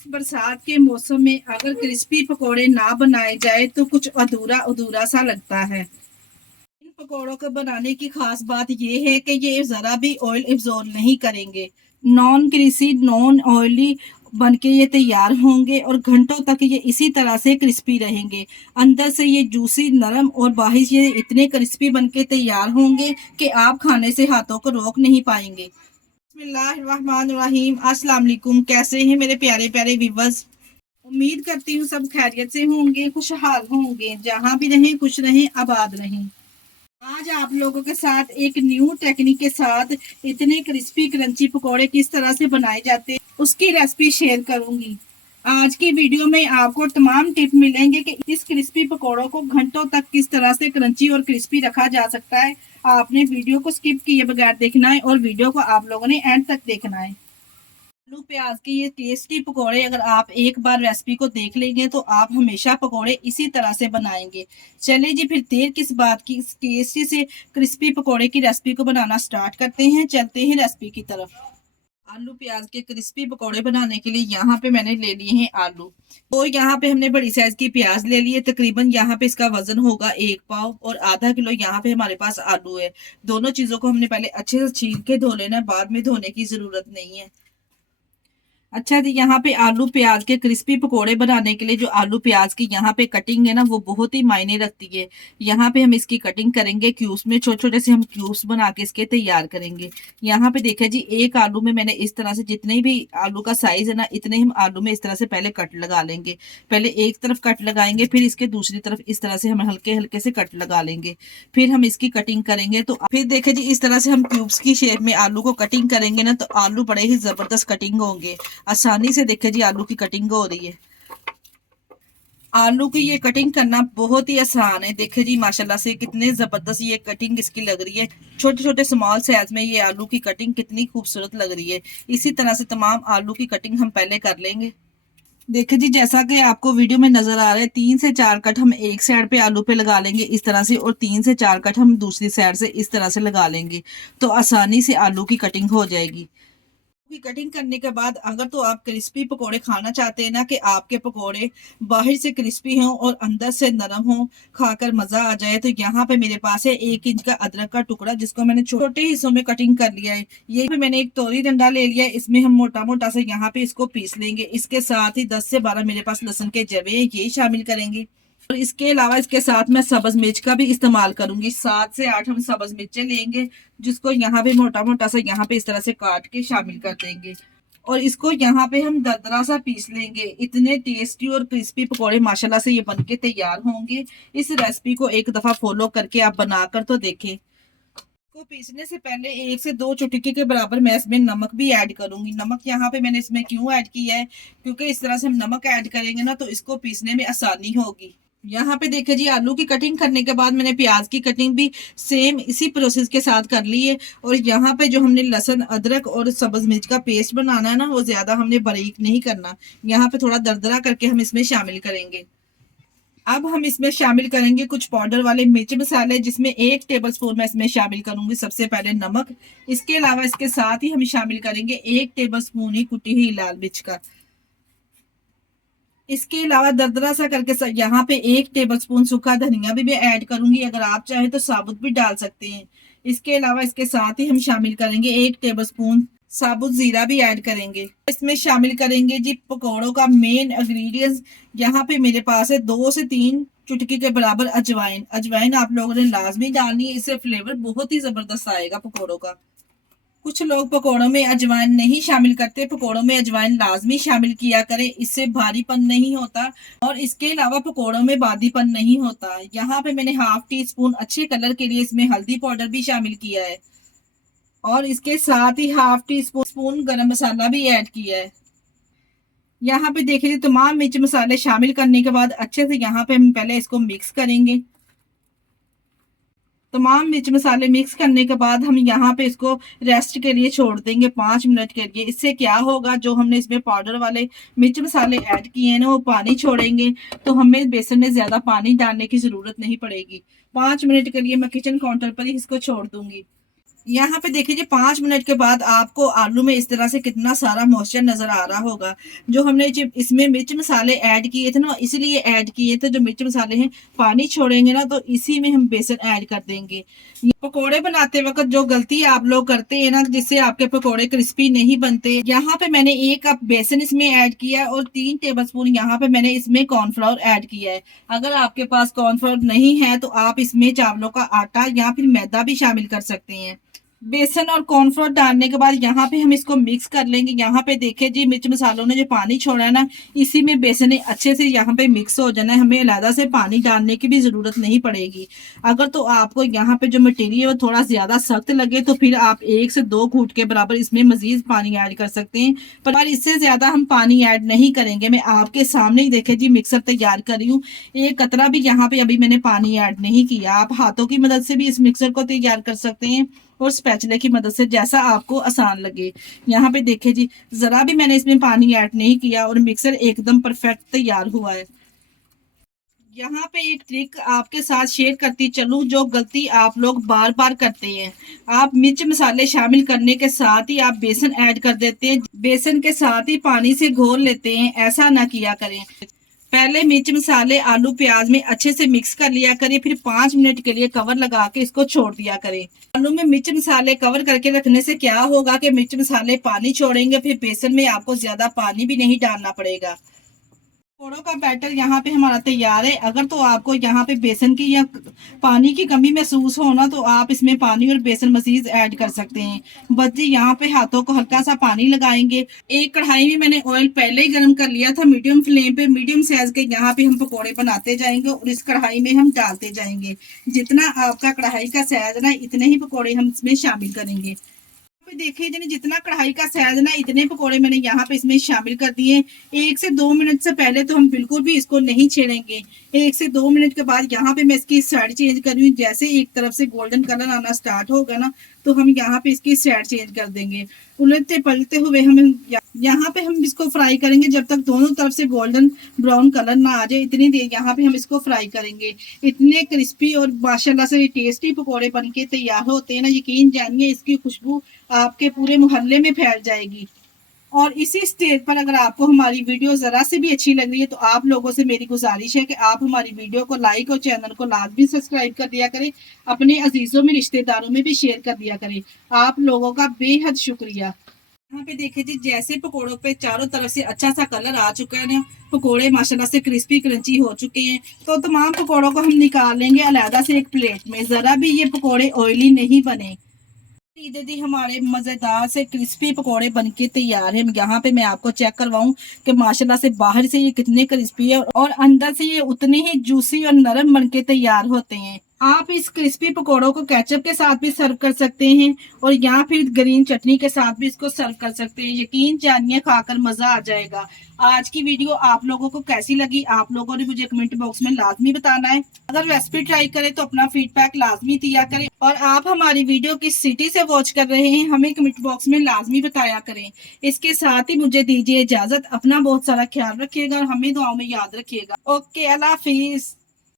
इस बरसात के मौसम में अगर क्रिस्पी पकोड़े ना बनाए जाए तो कुछ अधूरा अधूरा सा लगता है। इन पकोड़ों को बनाने की खास बात यह है कि ये जरा भी ऑयल एब्जॉर्ब नहीं करेंगे। नॉन क्रिस्पी नॉन ऑयली बनके ये तैयार होंगे और घंटों तक ये इसी तरह से क्रिस्पी रहेंगे। अंदर से ये जूसी नरम और बाहर ये इतने क्रिस्पी बनके तैयार होंगे कि आप खाने से हाथों को रोक नहीं पाएंगे। बिस्मिल्लाहिर्रहमानिर्रहीम। अस्सलाम वालेकुम। कैसे हैं मेरे प्यारे प्यारे व्यूअर्स। उम्मीद करती हूँ सब खैरियत से होंगे, खुशहाल होंगे, जहाँ भी रहें खुश रहें, आबाद रहें। आज आप लोगों के साथ एक न्यू टेक्निक के साथ इतने क्रिस्पी क्रंची पकोड़े किस तरह से बनाए जाते हैं उसकी रेसिपी शेयर करूंगी। आज की वीडियो में आपको तमाम टिप मिलेंगे कि इस क्रिस्पी पकोड़ों को घंटों तक किस तरह से क्रंची और क्रिस्पी रखा जा सकता है। आपने वीडियो को स्किप किए बगैर देखना है और वीडियो को आप लोगों ने एंड तक देखना है। आलू प्याज के ये टेस्टी पकोड़े अगर आप एक बार रेसिपी को देख लेंगे तो आप हमेशा पकोड़े इसी तरह से बनाएंगे। चलिए जी, फिर देर किस बात की, इस टेस्टी से क्रिस्पी पकोड़े की रेसिपी को बनाना स्टार्ट करते हैं। चलते हैं रेसिपी की तरफ। आलू प्याज के क्रिस्पी पकोड़े बनाने के लिए यहाँ पे मैंने ले लिए हैं आलू। तो यहाँ पे हमने बड़ी साइज की प्याज ले ली है। तकरीबन यहाँ पे इसका वजन होगा 1 पाव और आधा किलो यहाँ पे हमारे पास आलू है। दोनों चीजों को हमने पहले अच्छे से छील के धो लेना है, बाद में धोने की जरूरत नहीं है। अच्छा जी, यहाँ पे आलू प्याज के क्रिस्पी पकोड़े बनाने के लिए जो आलू प्याज की यहाँ पे कटिंग है ना, वो बहुत ही मायने रखती है। यहाँ पे हम इसकी कटिंग करेंगे क्यूब्स में, छोटे छोटे से हम क्यूब्स बना के इसके तैयार करेंगे। यहाँ पे देखिए जी, एक आलू में मैंने इस तरह से जितने भी आलू का साइज है ना, इतने हम आलू में इस तरह से पहले कट लगा लेंगे। पहले एक तरफ कट लगाएंगे, फिर इसके दूसरी तरफ इस तरह से हम हल्के हल्के से कट लगा लेंगे, फिर हम इसकी कटिंग करेंगे। तो फिर देखिए जी, इस तरह से हम क्यूब्स की शेप में आलू को कटिंग करेंगे ना, तो आलू बड़े ही जबरदस्त कटिंग होंगे। आसानी से देखिए जी, आलू की कटिंग हो रही है। आलू की ये कटिंग करना बहुत ही आसान है। देखिए जी, माशाल्लाह से कितने जबरदस्त ये कटिंग इसकी लग रही है। छोटे छोटे स्मॉल साइज में ये आलू की कटिंग कितनी खूबसूरत लग रही है। इसी तरह से तमाम आलू की कटिंग हम पहले कर लेंगे। देखिए जी, जैसा कि आपको वीडियो में नजर आ रहा है, 3 से 4 कट हम एक साइड पे आलू पे लगा लेंगे इस तरह से, और 3 से 4 कट हम दूसरी साइड से इस तरह से लगा लेंगे। तो आसानी से आलू की कटिंग हो जाएगी। की कटिंग करने के बाद अगर तो आप क्रिस्पी पकोड़े खाना चाहते हैं ना, कि आपके पकोड़े बाहर से क्रिस्पी हों और अंदर से नरम हों, खाकर मजा आ जाए, तो यहाँ पे मेरे पास है 1 इंच का अदरक का टुकड़ा, जिसको मैंने छोटे हिस्सों में कटिंग कर लिया है। ये पे मैंने एक तोरी डंडा ले लिया है, इसमें हम मोटा मोटा से यहाँ पे इसको पीस लेंगे। इसके साथ ही 10 से 12 मेरे पास लहसुन के जवे हैं, ये शामिल करेंगे। और इसके अलावा इसके साथ मैं सब्ज मिर्च का भी इस्तेमाल करूंगी। 7 से 8 हम सब्ज मिर्चें लेंगे, जिसको यहाँ पे मोटा मोटा सा यहाँ पे इस तरह से काट के शामिल कर देंगे, और इसको यहाँ पे हम दरदरा सा पीस लेंगे। इतने टेस्टी और क्रिस्पी पकोड़े माशाल्लाह से ये बनके तैयार होंगे। इस रेसिपी को एक दफा फॉलो करके आप बनाकर तो देखें। को पीसने से पहले 1 से 2 चुटकी के बराबर मैं इसमें नमक भी ऐड करूंगी। नमक यहाँ पे मैंने इसमें क्यों ऐड किया है, क्योंकि इस तरह से हम नमक ऐड करेंगे ना, तो इसको पीसने में आसानी होगी। यहाँ पे देखिए जी, आलू की कटिंग करने के बाद मैंने प्याज की कटिंग भी सेम इसी प्रोसेस के साथ कर ली है। और यहाँ पे जो हमने लहसुन अदरक और सब्ज मिर्च का पेस्ट बनाना है ना, वो ज्यादा हमने बारीक नहीं करना। यहाँ पे थोड़ा दरदरा करके हम इसमें शामिल करेंगे। अब हम इसमें शामिल करेंगे कुछ पाउडर वाले मिर्च मसाले, जिसमें 1 टेबलस्पून मैं इसमें शामिल करूंगी सबसे पहले नमक। इसके अलावा इसके साथ ही हम शामिल करेंगे 1 टेबलस्पून ही कुटी हुई लाल मिर्च का। इसके अलावा दरदरा सा करके यहाँ पे 1 टेबलस्पून सूखा धनिया भी मैं ऐड करूंगी। अगर आप चाहे तो साबुत भी डाल सकते हैं। इसके अलावा इसके साथ ही हम शामिल करेंगे 1 टेबलस्पून साबुत जीरा भी ऐड करेंगे। इसमें शामिल करेंगे जी पकौड़ों का मेन इंग्रेडिएंट्स। यहाँ पे मेरे पास है 2 से 3 चुटकी के बराबर अजवाइन। अजवाइन आप लोगों ने लाजमी डालनी है, इससे फ्लेवर बहुत ही जबरदस्त आएगा पकौड़ों का। कुछ लोग पकोड़ों में अजवाइन नहीं शामिल करते, पकोड़ों में अजवाइन लाजमी शामिल किया करें, इससे भारीपन नहीं होता और इसके अलावा पकोड़ों में बादीपन नहीं होता। यहाँ पे मैंने ½ टी स्पून अच्छे कलर के लिए इसमें हल्दी पाउडर भी शामिल किया है, और इसके साथ ही ½ टी स्पून गरम मसाला भी ऐड किया है। यहाँ पे देखिए तमाम मिर्च मसाले शामिल करने के बाद अच्छे से यहाँ पे हम पहले इसको मिक्स करेंगे। तमाम मिर्च मसाले मिक्स करने के बाद हम यहाँ पे इसको रेस्ट के लिए छोड़ देंगे 5 मिनट के लिए। इससे क्या होगा, जो हमने इसमें पाउडर वाले मिर्च मसाले ऐड किए हैं ना, वो पानी छोड़ेंगे, तो हमें बेसन में ज्यादा पानी डालने की जरूरत नहीं पड़ेगी। 5 मिनट के लिए मैं किचन काउंटर पर ही इसको छोड़ दूंगी। यहाँ पे देखिए जी 5 मिनट के बाद आपको आलू में इस तरह से कितना सारा मॉइस्चर नज़र आ रहा होगा। जो हमने जो इसमें मिर्च मसाले ऐड किए थे ना, इसीलिए ऐड किए थे। जो मिर्च मसाले हैं पानी छोड़ेंगे ना, तो इसी में हम बेसन ऐड कर देंगे। ये पकोड़े बनाते वक़्त जो गलती आप लोग करते हैं ना, जिससे आपके पकोड़े क्रिस्पी नहीं बनते, यहाँ पे मैंने 1 कप बेसन इसमें ऐड किया है और 3 टेबलस्पून यहाँ पे मैंने इसमें कॉर्नफ्लोर ऐड किया है। अगर आपके पास कॉर्नफ्लोर नहीं है, तो आप इसमें चावलों का आटा या फिर मैदा भी शामिल कर सकते हैं। बेसन और कॉर्नफ्लोर डालने के बाद यहाँ पे हम इसको मिक्स कर लेंगे। यहाँ पे देखिए जी मिर्च मसालों ने जो पानी छोड़ा है ना, इसी में बेसन ने अच्छे से यहाँ पे मिक्स हो जाना है। हमें अलग से पानी डालने की भी जरूरत नहीं पड़ेगी। अगर तो आपको यहाँ पे जो मटेरियल है वो थोड़ा ज्यादा सख्त लगे, तो फिर आप 1 से 2 घूंट के बराबर इसमें मजीद पानी ऐड कर सकते हैं। पर इससे ज्यादा हम पानी ऐड नहीं करेंगे। मैं आपके सामने ही देखे जी मिक्सर तैयार कर रही हूँ। एक कतरा भी यहाँ पे अभी मैंने पानी ऐड नहीं किया। आप हाथों की मदद से भी इस मिक्सर को तैयार कर सकते हैं और स्पैचुला की मदद से, जैसा आपको आसान लगे। यहाँ पे देखिए जी जरा भी मैंने इसमें पानी ऐड नहीं किया और मिक्सर एकदम परफेक्ट तैयार हुआ है। यहाँ पे एक ट्रिक आपके साथ शेयर करती चलूं, जो गलती आप लोग बार बार करते हैं। आप मिर्च मसाले शामिल करने के साथ ही आप बेसन ऐड कर देते हैं, बेसन के साथ ही पानी से घोल लेते हैं। ऐसा ना किया करें। पहले मिर्च मसाले आलू प्याज में अच्छे से मिक्स कर लिया करें, फिर 5 मिनट के लिए कवर लगा के इसको छोड़ दिया करें। आलू में मिर्च मसाले कवर करके रखने से क्या होगा कि मिर्च मसाले पानी छोड़ेंगे, फिर बेसन में आपको ज्यादा पानी भी नहीं डालना पड़ेगा। पकौड़ों का बैटर यहाँ पे हमारा तैयार है। अगर तो आपको यहाँ पे बेसन की या पानी की कमी महसूस हो ना, तो आप इसमें पानी और बेसन मजीद ऐड कर सकते हैं। बस जी यहाँ पे हाथों को हल्का सा पानी लगाएंगे। एक कढ़ाई में मैंने ऑयल पहले ही गर्म कर लिया था मीडियम फ्लेम पे। मीडियम साइज के यहाँ पे हम पकौड़े बनाते जाएंगे और इस कढ़ाई में हम डालते जाएंगे। जितना आपका कढ़ाई का साइज ना, इतने ही पकौड़े हम इसमें शामिल करेंगे। पे देखिए जने जितना कढ़ाई का साइज ना, इतने पकोड़े मैंने यहाँ पे इसमें शामिल कर दिए। 1 से 2 मिनट से पहले तो हम बिल्कुल भी इसको नहीं छेड़ेंगे। 1 से 2 मिनट के बाद यहाँ पे मैं इसकी साइड चेंज कर रही हूँ। जैसे एक तरफ से गोल्डन कलर आना स्टार्ट होगा ना, तो हम यहाँ पे इसकी साइड चेंज कर देंगे। उलटते पलटते हुए हम यहाँ पे हम इसको फ्राई करेंगे जब तक दोनों तरफ से गोल्डन ब्राउन कलर ना आ जाए। इतनी देर यहाँ पे हम इसको फ्राई करेंगे। इतने क्रिस्पी और माशाल्लाह से टेस्टी पकोड़े बनके तैयार होते हैं ना, यकीन जानिए इसकी खुशबू आपके पूरे मोहल्ले में फैल जाएगी। और इसी स्टेज पर अगर आपको हमारी वीडियो जरा से भी अच्छी लग रही है, तो आप लोगों से मेरी गुजारिश है कि आप हमारी वीडियो को लाइक और चैनल को लाजमी सब्सक्राइब कर दिया करें। अपने अजीजों में रिश्तेदारों में भी शेयर कर दिया करें। आप लोगों का बेहद शुक्रिया। यहाँ पे देखिए जी जैसे पकोड़ों पे चारों तरफ से अच्छा सा कलर आ चुका है ना, पकोड़े माशाल्लाह से क्रिस्पी क्रंची हो चुके हैं। तो तमाम पकोड़ों को हम निकाल लेंगे अलहदा से एक प्लेट में। जरा भी ये पकोड़े ऑयली नहीं बने। दीदी हमारे मजेदार से क्रिस्पी पकोड़े बनके तैयार हैं। यहाँ पे मैं आपको चेक करवाऊं कि माशाल्लाह से बाहर से ये कितने क्रिस्पी है और अंदर से ये उतने ही जूसी और नरम बनके तैयार होते हैं। आप इस क्रिस्पी पकोड़ों को केचप के साथ भी सर्व कर सकते हैं और या फिर ग्रीन चटनी के साथ भी इसको सर्व कर सकते हैं। यकीन जानिए खाकर मजा आ जाएगा। आज की वीडियो आप लोगों को कैसी लगी, आप लोगों ने मुझे कमेंट बॉक्स में लाजमी बताना है। अगर रेसिपी ट्राई करें तो अपना फीडबैक लाजमी दिया करें। और आप हमारी वीडियो किस सिटी से वॉच कर रहे हैं, हमें कमेंट बॉक्स में लाजमी बताया करें। इसके साथ ही मुझे दीजिए इजाजत। अपना बहुत सारा ख्याल रखिएगा और हमें दुआओं में याद रखिएगा। ओके, अल्लाह हाफिज।